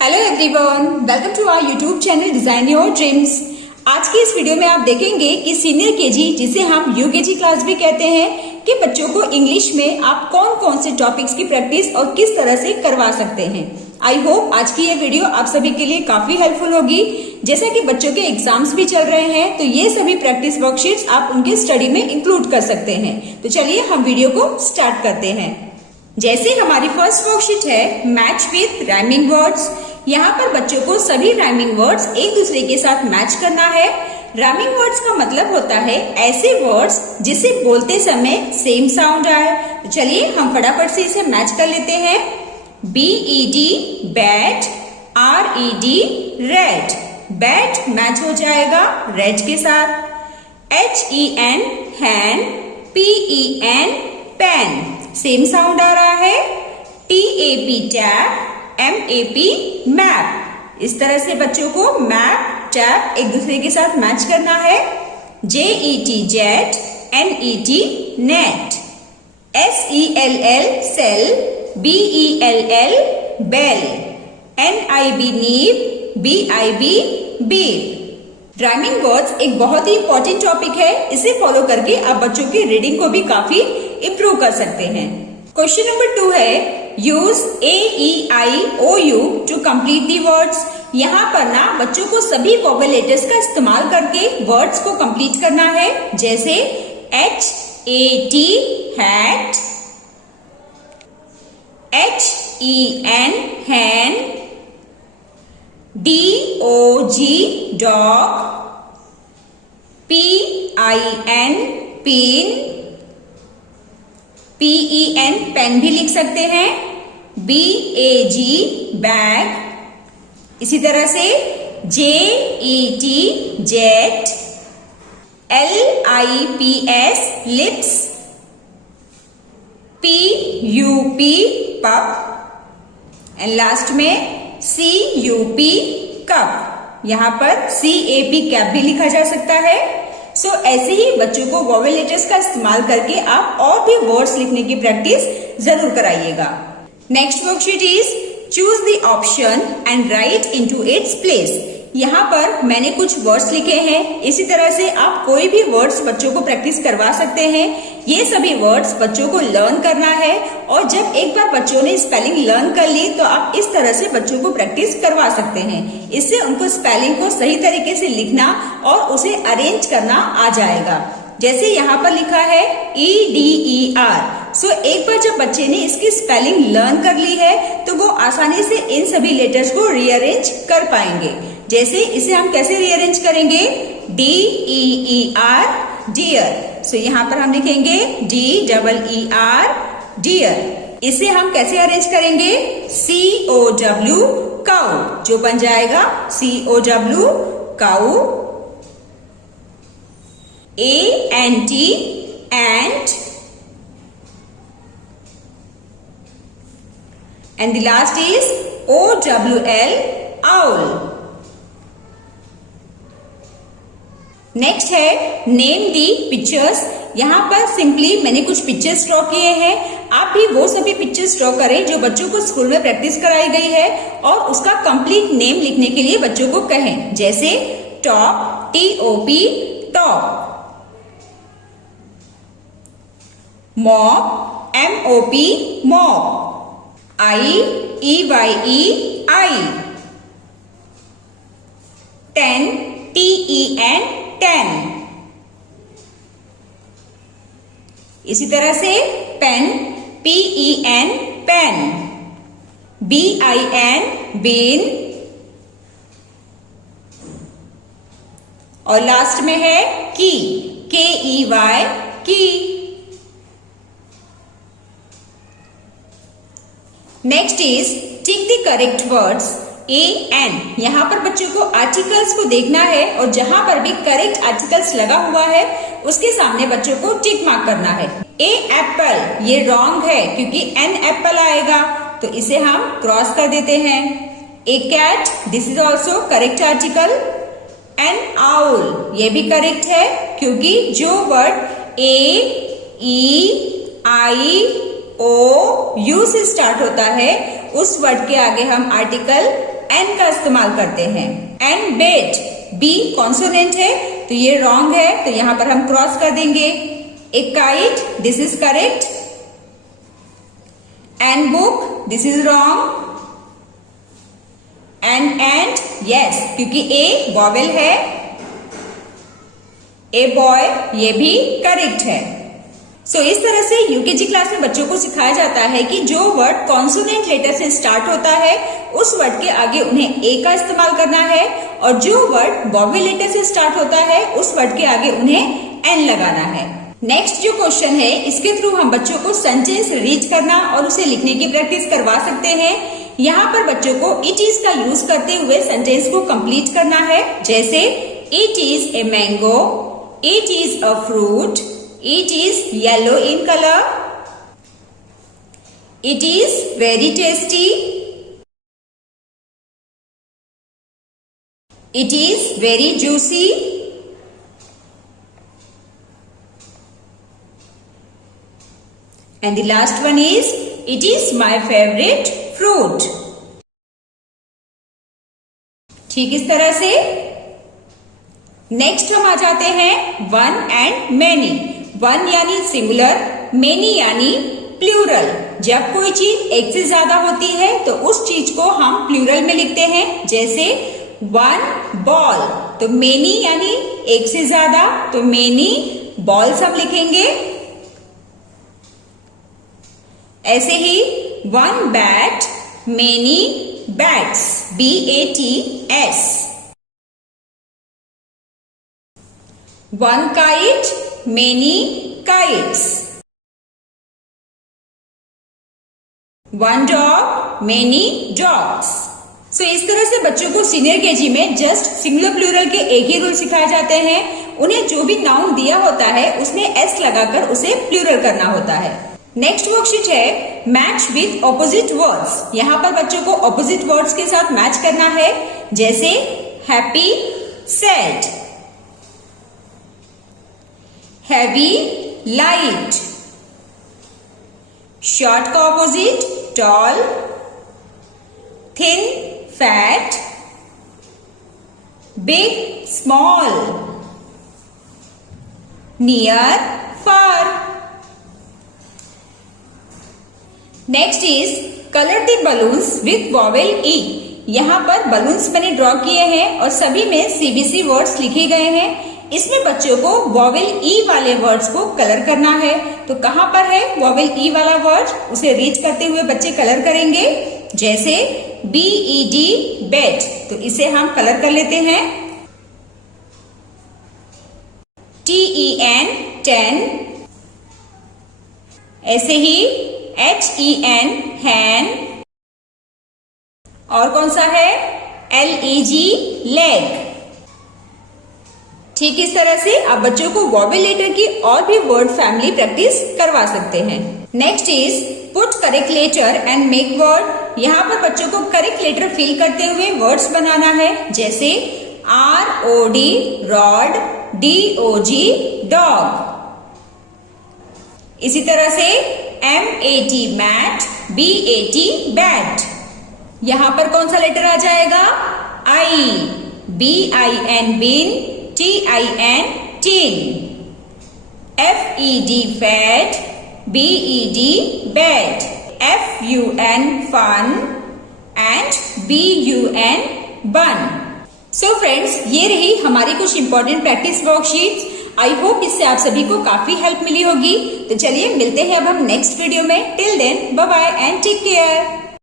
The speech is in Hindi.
Hello everyone, welcome to our YouTube channel design your dreams. आज की इस वीडियो में आप देखेंगे कि सीनियर केजी, जिसे हम यूकेजी क्लास भी कहते हैं, कि बच्चों को इंग्लिश में आप कौन कौन से टॉपिक्स की प्रैक्टिस और किस तरह से करवा सकते हैं। आई होप आज की ये वीडियो आप सभी के लिए काफी हेल्पफुल होगी। जैसा कि बच्चों के एग्जाम्स भी चल रहे हैं, तो ये सभी प्रैक्टिस वर्कशीट्स आप उनके स्टडी में इंक्लूड कर सकते हैं। तो चलिए हम वीडियो को स्टार्ट करते हैं। जैसे हमारी फर्स्ट वर्कशीट है मैच विथ राइमिंग वर्ड्स। यहाँ पर बच्चों को सभी राइमिंग वर्ड्स एक दूसरे के साथ मैच करना है। राइमिंग वर्ड्स का मतलब होता है ऐसे वर्ड्स जिसे बोलते समय सेम साउंड आए। तो चलिए हम फटाफट से इसे मैच कर लेते हैं। BED bat, RED red, bat match हो जाएगा रेड के साथ। HEN हैन, PEN पेन, सेम साउंड आ रहा है। TAP tap, MAP map. इस तरह से बच्चों को मैप, टैप एक दूसरे के साथ मैच करना है। JET jet, NET net. SELL sell, BELL bell. NIB nib, BIB bib. Rhyming words एक बहुत ही इंपॉर्टेंट टॉपिक है। इसे फॉलो करके आप बच्चों की रीडिंग को भी काफी इम्प्रूव कर सकते हैं। क्वेश्चन नंबर 2 है use AEIOU to complete the words. यहाँ पर ना बच्चों को सभी वोवेल लेटर्स का इस्तेमाल करके वर्ड्स को कंप्लीट करना है। जैसे HAT hat, HEN hen, DOG dog, PIN pin, PEN pen भी लिख सकते हैं। BAG bag. इसी तरह से JET jet, LIPS lips, PUP pup and last में CUP कप। यहाँ पर CAP कैप भी लिखा जा सकता है। सो ऐसे ही बच्चों को वोवेल लेटर्स का इस्तेमाल करके आप और भी वर्ड्स लिखने की प्रैक्टिस जरूर कराइएगा। Next worksheet is choose the option and write into its place. यहाँ पर मैंने कुछ वर्ड्स लिखे हैं। इसी तरह से आप कोई भी वर्ड्स बच्चों को प्रैक्टिस करवा सकते हैं। ये सभी वर्ड्स बच्चों को लर्न करना है और जब एक बार बच्चों ने स्पेलिंग लर्न कर ली तो आप इस तरह से बच्चों को प्रैक्टिस करवा सकते हैं। इससे उनको स्पेलिंग को सही तरीके से लिखना और उसे अरेंज करना आ जाएगा। जैसे यहाँ पर लिखा है EDER। सो एक बार जब बच्चे ने इसकी स्पेलिंग लर्न कर ली है तो वो आसानी से इन सभी लेटर्स को रीअरेंज कर पाएंगे। जैसे इसे हम कैसे रीअरेंज करेंगे, DEER डियर। सो यहाँ पर हम लिखेंगे DEER डियर। इसे हम कैसे अरेंज करेंगे, COW काउ, जो बन जाएगा COW cow. ANT ant and the last is OWL owl। Next है नेम दी पिक्चर्स। यहाँ पर सिंपली मैंने कुछ पिक्चर्स ड्रॉ किए हैं। आप भी वो सभी पिक्चर्स ड्रॉ करें जो बच्चों को स्कूल में प्रैक्टिस कराई गई है और उसका कंप्लीट नेम लिखने के लिए बच्चों को कहें। जैसे top, TOP top, mop, MOP mop, IEYE आई, 10 TEN 10। इसी तरह से पेन, PEN पेन, BIN बिन और लास्ट में है की, KEY की। Next is tick the correct words AN। यहाँ पर बच्चों को आर्टिकल्स को देखना है और जहां पर भी करेक्ट आर्टिकल्स लगा हुआ है उसके सामने बच्चों को टिक मार्क करना है। A एप्पल, ये रॉन्ग है क्योंकि N एप्पल आएगा, तो इसे हम क्रॉस कर देते हैं। A cat, this is also correct article. An owl, ये भी करेक्ट है क्योंकि जो वर्ड AEIOU से स्टार्ट होता है उस वर्ड के आगे हम आर्टिकल एन का इस्तेमाल करते हैं। एन बेड, बी कॉन्सोनेंट है तो ये रॉन्ग है, तो यहां पर हम क्रॉस कर देंगे। A kite, this is correct. An book, this is wrong. An end, yes, क्योंकि ए वॉवेल है। ए बॉय, ये भी करेक्ट है। सो इस तरह से यूकेजी क्लास में बच्चों को सिखाया जाता है कि जो वर्ड कॉन्सोनेंट लेटर से स्टार्ट होता है उस वर्ड के आगे उन्हें ए का इस्तेमाल करना है, और जो वर्ड वॉवेल लेटर से स्टार्ट होता है उस वर्ड के आगे उन्हें एन लगाना है। नेक्स्ट जो क्वेश्चन है, इसके थ्रू हम बच्चों को सेंटेंस रीड करना और उसे लिखने की प्रैक्टिस करवा सकते हैं। यहाँ पर बच्चों को इट इज का यूज करते हुए सेंटेंस को कंप्लीट करना है। जैसे it is a mango, it is a fruit, it is yellow in color, it is very tasty, it is very juicy, and the last one is it is my favorite fruit। ठीक इस तरह से नेक्स्ट हम आ जाते हैं वन एंड मैनी। वन यानी सिंगुलर, मेनी यानी प्लूरल। जब कोई चीज एक से ज्यादा होती है तो उस चीज को हम प्लूरल में लिखते हैं। जैसे वन बॉल, तो मेनी यानी एक से ज्यादा, तो मेनी बॉल्स हम लिखेंगे। ऐसे ही one bat, many bats, BATS। One kite, many kites। One dog, many dogs। So इस तरह से बच्चों को सीनियर केजी में जस्ट सिंगुलर प्लूरल के एक ही रूल सिखाए जाते हैं। उन्हें जो भी नाउन दिया होता है उसमें एस लगाकर उसे प्लूरल करना होता है। नेक्स्ट वर्कशीट है मैच विथ ऑपोजिट वर्ड्स। यहाँ पर बच्चों को ऑपोजिट वर्ड्स के साथ मैच करना है। जैसे happy, sad, heavy, light. Short का opposite tall, thin, fat, big, small, near, far. Next is colour the balloons with vowel E. यहाँ पर बलून्स मैंने ड्रॉ किए हैं और सभी में CBC वर्ड्स लिखे गए हैं। इसमें बच्चों को वॉवेल ई वाले वर्ड्स को कलर करना है। तो कहां पर है वॉवेल ई वाला वर्ड, उसे रीड करते हुए बच्चे कलर करेंगे। जैसे BED, बेड, तो इसे हम कलर कर लेते हैं। TEN, 10। ऐसे ही HEN, हैन। और कौन सा है LEG, लेग। ठीक इस तरह से आप बच्चों को वॉवेल लेटर की और भी वर्ड फैमिली प्रैक्टिस करवा सकते हैं। Next is put correct letter and make word. यहाँ पर बच्चों को करेक्ट लेटर फिल करते हुए वर्ड्स बनाना है। जैसे ROD, रॉड, DOG, डॉग। इसी तरह से MAT, मैट, BAT, बैट। यहाँ पर कौन सा लेटर आ जाएगा I, BIN, bin, TIN, tin, FED, fed, BED, bed, FUN, fun, and BUN, bun। So friends, ये रही हमारी कुछ important practice worksheets. I hope इससे आप सभी को काफी हेल्प मिली होगी। तो चलिए मिलते हैं अब हम नेक्स्ट वीडियो में। Till then bye bye and take care.